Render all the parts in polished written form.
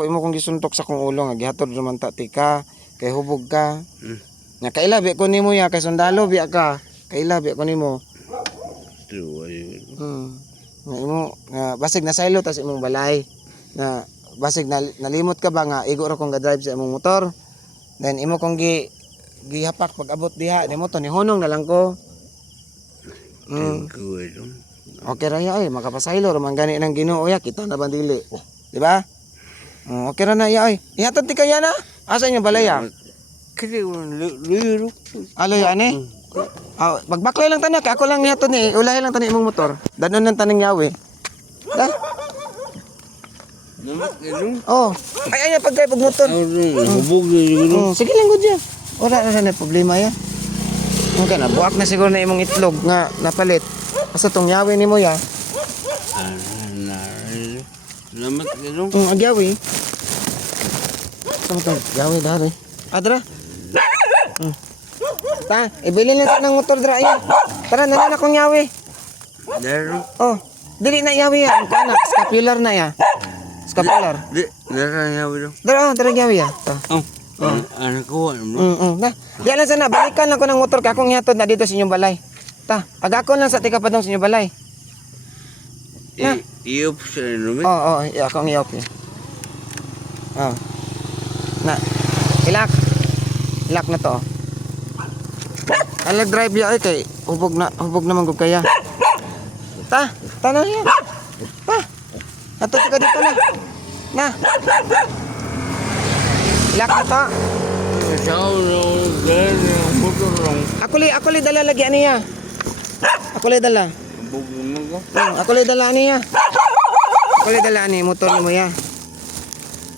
ako imo kong gisuntok sa kong ulo nga gihatod naman ta tika kay hubog ka. Nya kaila bi ko nimo ya kay sundalo biya ka. Kaila bi ko nimo. Nga imo nga basig na saylo tas imong balay. Na basig nalimot ka ba nga igo ra kong ga-drive sa imong motor. Then imo kong gihapak pag abot diha nimo to ni hunong na lang ko. Okay ra ya ay makapasaylo ra man gani nang Ginoo ya kita na bandili. Di ba? Okay ra na ya ay. Ihatod ti kaya na. Asa inyo balay ya? Kaya luyo. Aloy ani? Magbaklay lang tanak ako lang ihatod ni ulahi lang tani imong motor. Danon nang taning yawi. Da? Oh, ay pagkay pag motor. Hubog na. Sige lang gud ya. Wala na problema ya. Okay na buak na siguro na imong itlog nga napalit. Basta tong yawi nimo ya. Salamat kayo. Agyawi. Sama to, yawi dari. Adra. Ta, ibili lang sa ng motor dra ya. Tara na akong yawi. Daro. Oh, dili na yawi ya. Ang kana, scapular na ya. Scapular. Daro yawi do. Dara yawi ya. Anak ko ano. Na, di lang sana balikan lang ko ng motor ka akong ihatod na dito sa inyong balay. Ta, agakon lang sa tika padong sa inyong balay. Na. Iop sa inumin. Oo, akong iop ya. Na, ilak na to. Alag drive ya ay kay hubog naman gud kaya. Ta na yan. Ta. Ato ka dito na. Na. Ilak na to. Ako li dala lagi niya. Ako li dala. Ako li dala niya. Ako li dala ni motor mo ya.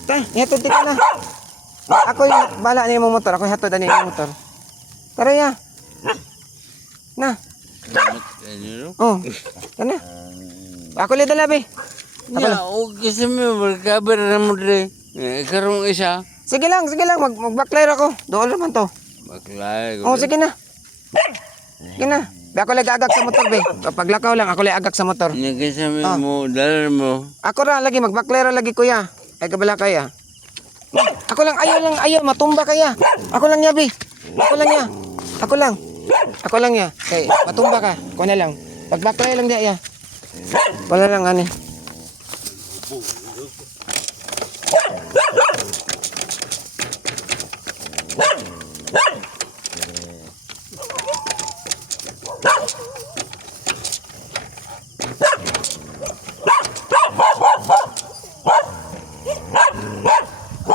Ta, hatod ka na. Ako yung bala ni imong motor, ako hatod ani imong motor. Tara ya. Na. Oh. Kana. Ako li dala be. Ya, kasi may magkabar na mo rin. Karong isa. Sige lang, mag-backfire ako. Doon naman to. Baklay. Oh, sige na. Sige na. Be ako lagi agak sa motor be. Pag lakaw lang, ako lagi agak sa motor. Nagkasama mo, dalar mo. Ako ra lagi, mag-backfire lagi kuya. Ay kabala kaya. Ako lang, ayaw, matumba kaya. Ako lang ya be. Ako lang ya. Kay, matumba ka. Ako na lang. Pag-backfire lang diya ya. Wala lang ani.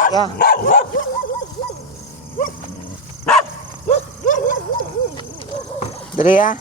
Ya. Dere ya.